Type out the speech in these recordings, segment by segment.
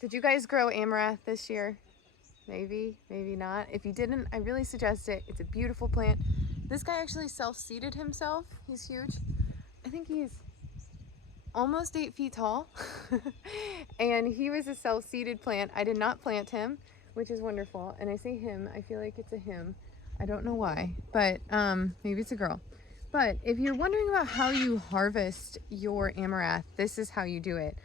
Did you guys grow amaranth this year? Maybe, maybe not. If you didn't, I really suggest it. It's a beautiful plant. This guy actually self-seeded himself. He's huge. I think he's almost 8 feet tall. And he was a self-seeded plant. I did not plant him, which is wonderful. And I say him, I feel like it's a him. I don't know why, but maybe it's a girl. But if you're wondering about how you harvest your amaranth, this is how you do it.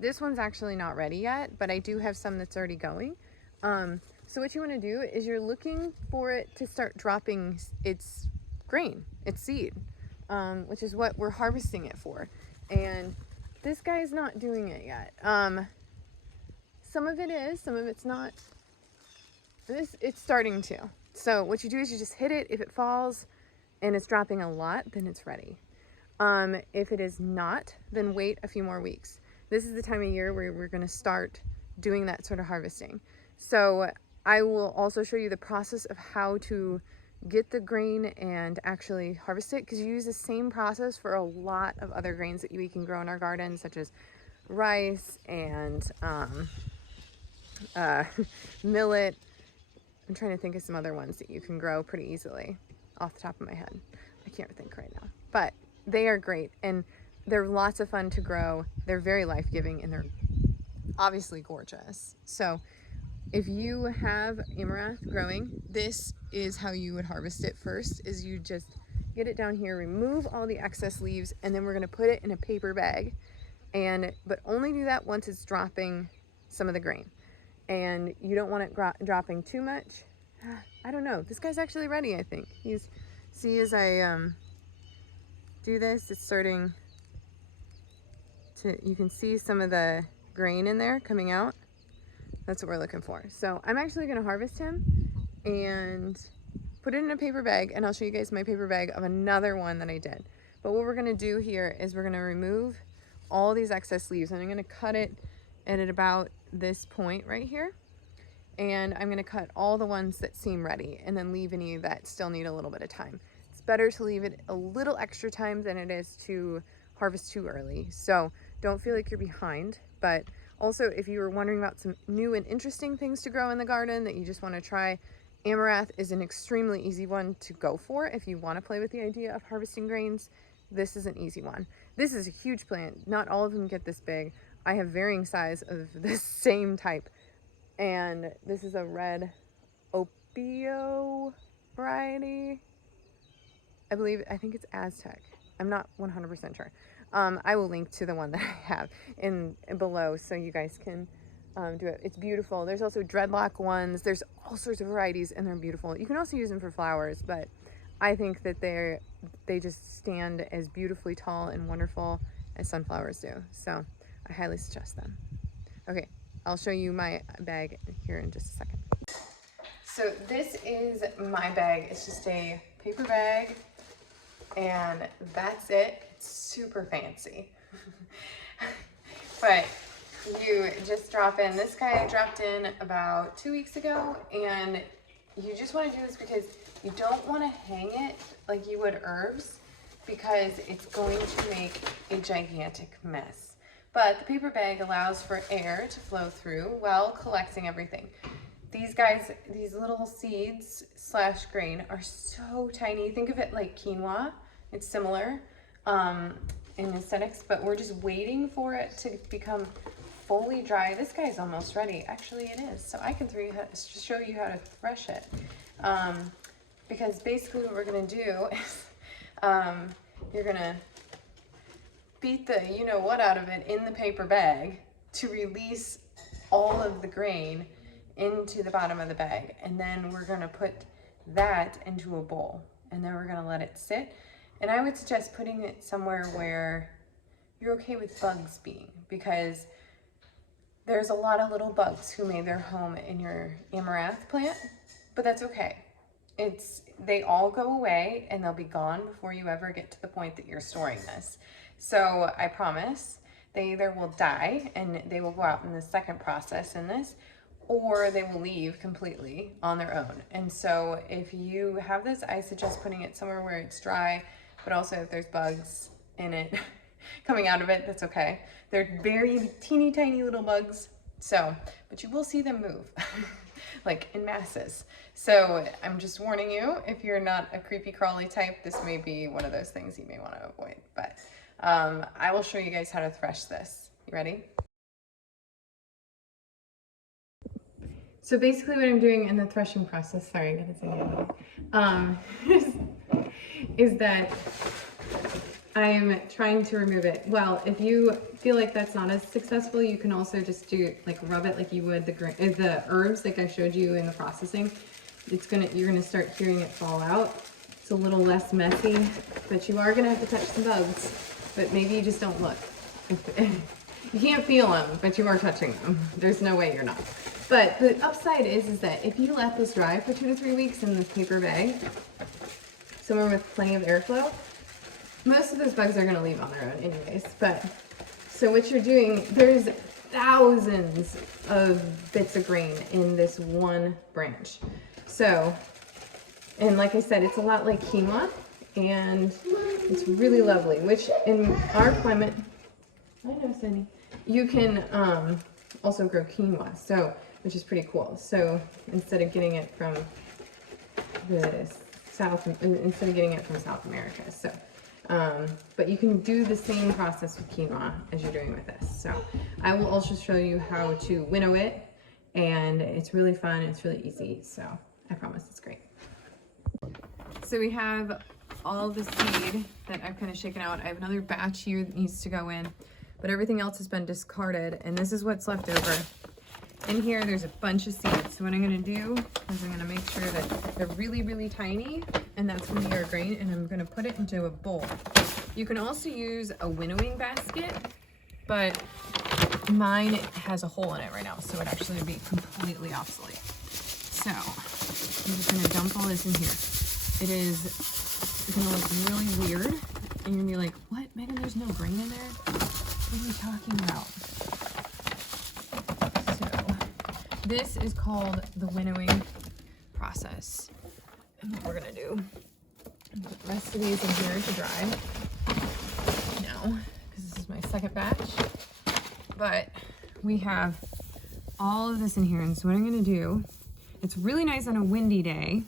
This one's actually not ready yet, but I do have some that's already going. So what you want to do is you're looking for it to start dropping its grain, its seed, which is what we're harvesting it for. And this guy's not doing it yet. Some of it is, some of it's not. It's starting to. So what you do is you just hit it. If it falls and it's dropping a lot, then it's ready. If it is not, then wait a few more weeks. This is the time of year where we're going to start doing that sort of harvesting. So I will also show you the process of how to get the grain and actually harvest it, because you use the same process for a lot of other grains that we can grow in our garden, such as rice and millet. I'm trying to think of some other ones that you can grow pretty easily off the top of my head. I can't think right now, but they are great and they're lots of fun to grow. They're very life-giving and they're obviously gorgeous. So if you have amaranth growing, this is how you would harvest it first, is you just get it down here, remove all the excess leaves, and then we're gonna put it in a paper bag. But only do that once it's dropping some of the grain. And you don't want it dropping too much. I don't know, this guy's actually ready, I think. See, as I do this, it's starting to, you can see some of the grain in there coming out. That's what we're looking for. So I'm actually gonna harvest him and put it in a paper bag, and I'll show you guys my paper bag of another one that I did. But what we're gonna do here is we're gonna remove all these excess leaves, and I'm gonna cut it at about this point right here. And I'm gonna cut all the ones that seem ready and then leave any that still need a little bit of time. It's better to leave it a little extra time than it is to harvest too early. So don't feel like you're behind, but also, if you were wondering about some new and interesting things to grow in the garden that you just want to try, amaranth is an extremely easy one to go for. If you want to play with the idea of harvesting grains, this is an easy one. This is a huge plant. Not all of them get this big. I have varying size of this same type. And this is a red Opio variety. I think it's Aztec. I'm not 100% sure. I will link to the one that I have in below so you guys can do it. It's beautiful. There's also dreadlock ones. There's all sorts of varieties and they're beautiful. You can also use them for flowers, but I think that they just stand as beautifully tall and wonderful as sunflowers do. So I highly suggest them. Okay, I'll show you my bag here in just a second. So this is my bag. It's just a paper bag and that's it. It's super fancy. But you just drop in. This guy I dropped in about 2 weeks ago, and you just want to do this because you don't want to hang it like you would herbs, because it's going to make a gigantic mess. But the paper bag allows for air to flow through while collecting everything. These guys, these little seeds slash grain are so tiny. Think of it like quinoa. It's similar in aesthetics, but we're just waiting for it to become fully dry. This guy's almost ready. Actually, it is. So I can show you how to thresh it. Because basically what we're gonna do is you're gonna beat the you-know-what out of it in the paper bag to release all of the grain into the bottom of the bag. And then we're gonna put that into a bowl. And then we're gonna let it sit. And I would suggest putting it somewhere where you're okay with bugs being, because there's a lot of little bugs who made their home in your amaranth plant, but that's okay. They all go away and they'll be gone before you ever get to the point that you're storing this. So I promise they either will die and they will go out in the second process in this, or they will leave completely on their own. And so if you have this, I suggest putting it somewhere where it's dry, but also if there's bugs in it coming out of it, that's okay. They're very teeny tiny little bugs. So, but you will see them move, like in masses. So I'm just warning you, if you're not a creepy crawly type, this may be one of those things you may want to avoid. But I will show you guys how to thresh this. You ready? So basically what I'm doing in the threshing process, sorry, I gotta say it, is that I am trying to remove it. Well, if you feel like that's not as successful, you can also just do like rub it like you would the herbs like I showed you in the processing. You're gonna start hearing it fall out. It's a little less messy, but you are gonna have to touch some bugs, but maybe you just don't look. You can't feel them, but you are touching them. There's no way you're not. But the upside is that if you let this dry for 2 to 3 weeks in this paper bag, somewhere with plenty of airflow, most of those bugs are gonna leave on their own anyways. But, so what you're doing, there's thousands of bits of grain in this one branch. So, and like I said, it's a lot like quinoa, and it's really lovely, which in our climate, I know, Sunny, you can also grow quinoa, so, which is pretty cool. So instead of getting it from South America. So, but you can do the same process with quinoa as you're doing with this. So I will also show you how to winnow it, and it's really fun. It's really easy. So I promise it's great. So we have all the seed that I've kind of shaken out. I have another batch here that needs to go in, but everything else has been discarded, and this is what's left over. In here, there's a bunch of seeds. So what I'm gonna do is I'm gonna make sure that they're really, really tiny, and that's gonna be our grain, and I'm gonna put it into a bowl. You can also use a winnowing basket, but mine has a hole in it right now, so it actually would be completely obsolete. So I'm just gonna dump all this in here. It's gonna look really weird, and you're gonna be like, what, Megan, there's no grain in there? What are you talking about? This is called the winnowing process. And what we're gonna do, put the rest of these in here to dry now, because this is my second batch. But we have all of this in here, and so what I'm gonna do, it's really nice on a windy day,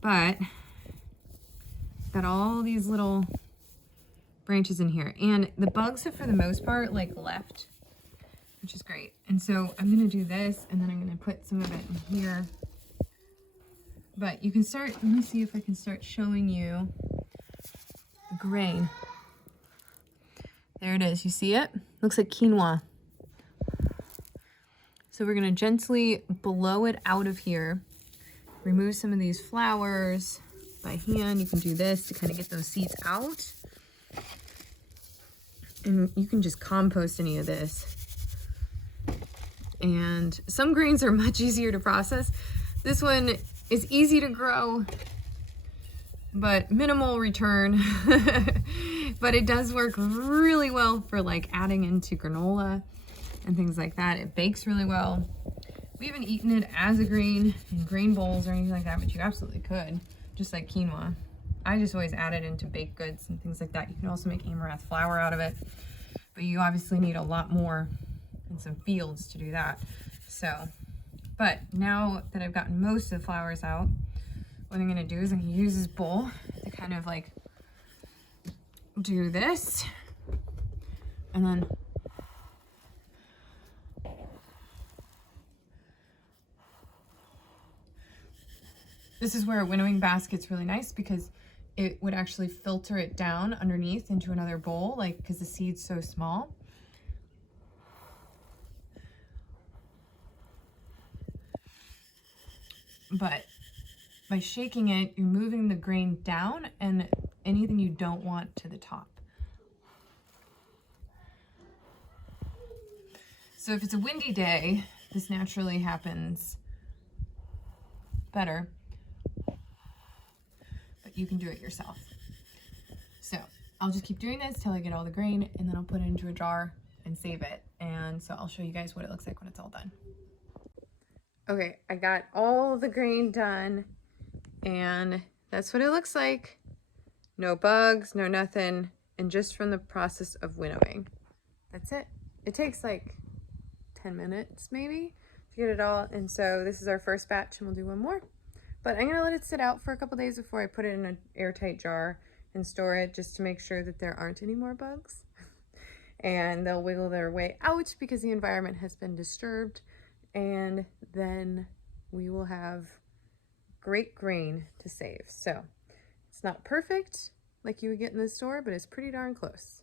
but got all these little branches in here, and the bugs have, for the most part, like left, which is great. And so I'm gonna do this, and then I'm gonna put some of it in here. But you can start, let me see if I can start showing you the grain. There it is, you see it? Looks like quinoa. So we're gonna gently blow it out of here, remove some of these flowers by hand. You can do this to kind of get those seeds out. And you can just compost any of this. And some grains are much easier to process. This one is easy to grow, but minimal return. But it does work really well for like adding into granola and things like that. It bakes really well. We haven't eaten it as a grain in grain bowls or anything like that, but you absolutely could, just like quinoa. I just always add it into baked goods and things like that. You can also make amaranth flour out of it, but you obviously need a lot more and some fields to do that. So, but now that I've gotten most of the flowers out, what I'm gonna do is I'm gonna use this bowl to kind of like do this, and then this is where a winnowing basket's really nice, because it would actually filter it down underneath into another bowl, like, because the seed's so small. But by shaking it, you're moving the grain down and anything you don't want to the top. So if it's a windy day, this naturally happens better, but you can do it yourself. So I'll just keep doing this till I get all the grain, and then I'll put it into a jar and save it. And so I'll show you guys what it looks like when it's all done. Okay, I got all the grain done, and that's what it looks like. No bugs, no nothing, and just from the process of winnowing. That's it. It takes like 10 minutes maybe to get it all. And so this is our first batch, and we'll do one more. But I'm gonna let it sit out for a couple days before I put it in an airtight jar and store it, just to make sure that there aren't any more bugs. And they'll wiggle their way out because the environment has been disturbed. And then we will have great grain to save. So it's not perfect like you would get in the store, but it's pretty darn close.